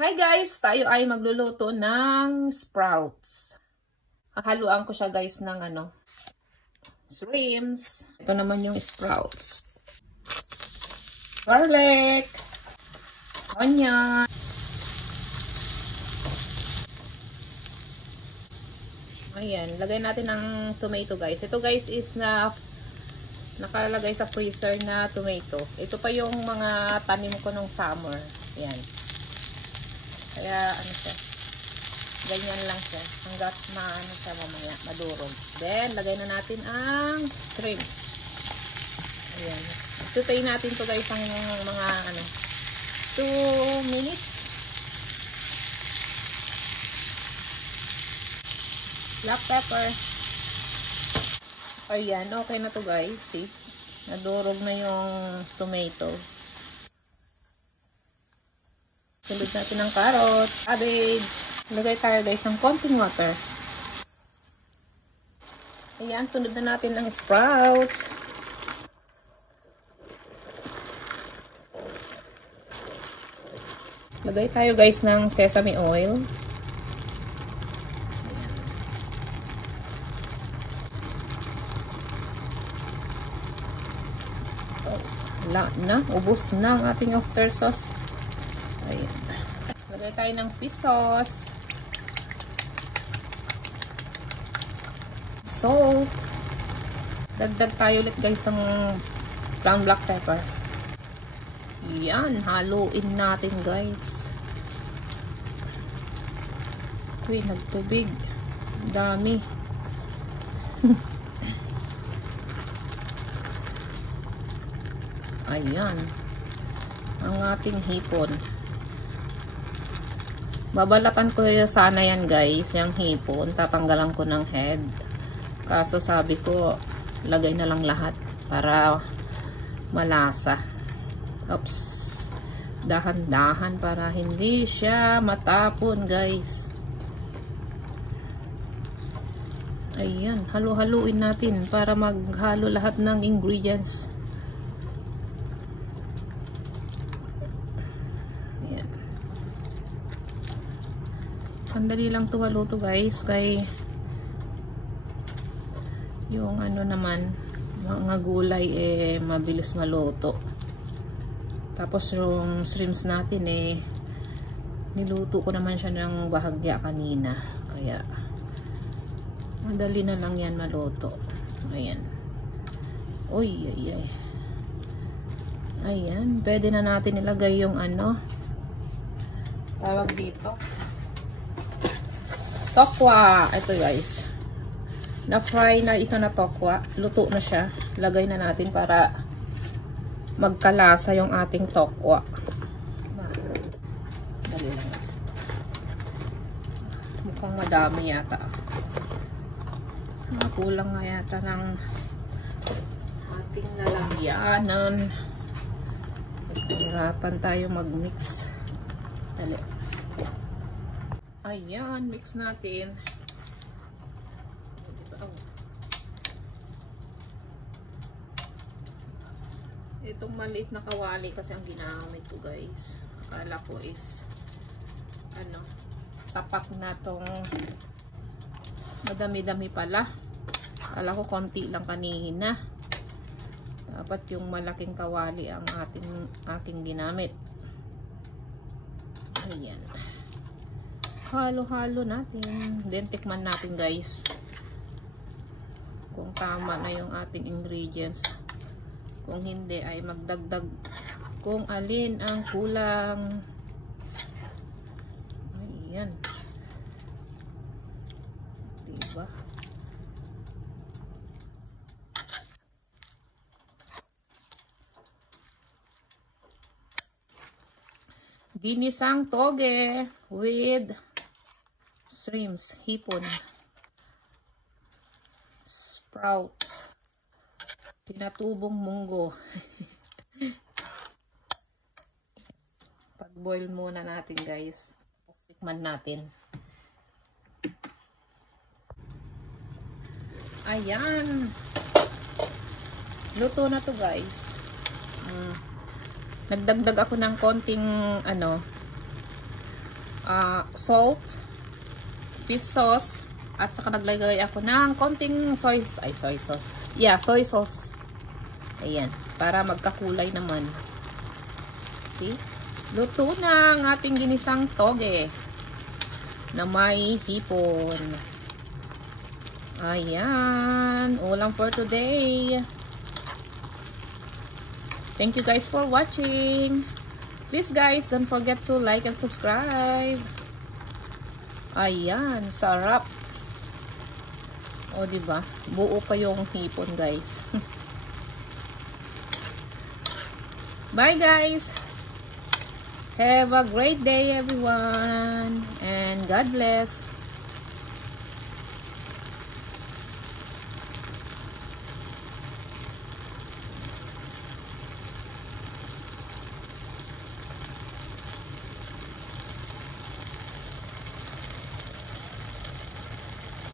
Hi guys! Tayo ay magluluto ng sprouts. Hahaluan ko siya guys ng shrimps. Ito naman yung sprouts. Garlic. Onion. Ayan. Lagay natin ng tomato guys. Ito guys is nakalagay sa freezer na tomatoes. Ito pa yung mga tanim ko nung summer. Ayan. Kaya siya, ganyan lang siya hanggat siya mamaya, madurog. Then lagay na natin ang shrimps. Ayan, sutay natin to guys ang mga 2 minutes. Black pepper. Ayan, okay na to guys. See, nadurog na yung tomato. Sunod natin ng carrots, cabbage. Lagay tayo guys ng konting water. Ayan, sunod na natin ang sprouts. Lagay tayo guys ng sesame oil. Wala na, ubos na ang ating oyster sauce. Ayan. Lagay tayo ng fish sauce. Salt. Dagdag tayo ulit guys ng brown black pepper. Yan. Haluin natin guys. Uy, nagtubig. Dami. Ayan. Ang ating hipon. Babalatan ko sana yan guys, yung hipon. Tatanggalan ko ng head. Kaso sabi ko, lagay na lang lahat para malasa. Oops. Dahan-dahan para hindi siya matapon guys. Ayan, halo-haluin natin para maghalo lahat ng ingredients. Sandali lang to maluto guys, kay yung naman mga gulay mabilis maluto. Tapos yung shrimps natin niluto ko naman siya ng bahagya kanina, kaya madali na lang yan maluto. Ayan. Uy, ay. Ayan, pwede na natin ilagay yung tawag dito, tokwa. Ito guys, na-fry na ito na tokwa. Luto na siya. Lagay na natin para magkalasa yung ating tokwa. Dali lang guys. Mukhang madami yata. Kulang nga yata ng ating lalagyanan. Hirapan tayo mag-mix. Dali. Ayan, mix natin. Itong maliit na kawali kasi ang ginamit ko guys. Akala ko is sapat na tong madami-dami pala. Akala ko konti lang kanina. Dapat yung malaking kawali ang aking ginamit. Ayan. Halo-halo natin. Then tikman natin guys kung tama na yung ating ingredients. Kung hindi ay magdagdag kung alin ang kulang. Ayan. Diba? Ginisang toge with shrimps, hipon, sprouts, pinatubong munggo. Pag-boil muna natin guys. Tapos tikman natin. Ayan. Luto na to guys. Nagdagdag ako ng konting salt, fish sauce, at saka naglagay ako ng konting soy sauce. Yeah, soy sauce. Ayan, para magkakulay naman. See? Luto na ang ating ginisang toge na may hipon. Ayan, ulam for today. Thank you guys for watching. Please guys, don't forget to like and subscribe. Ayan, sarap. O, diba? Buo pa yung hipon, guys. Bye, guys. Have a great day, everyone. And God bless.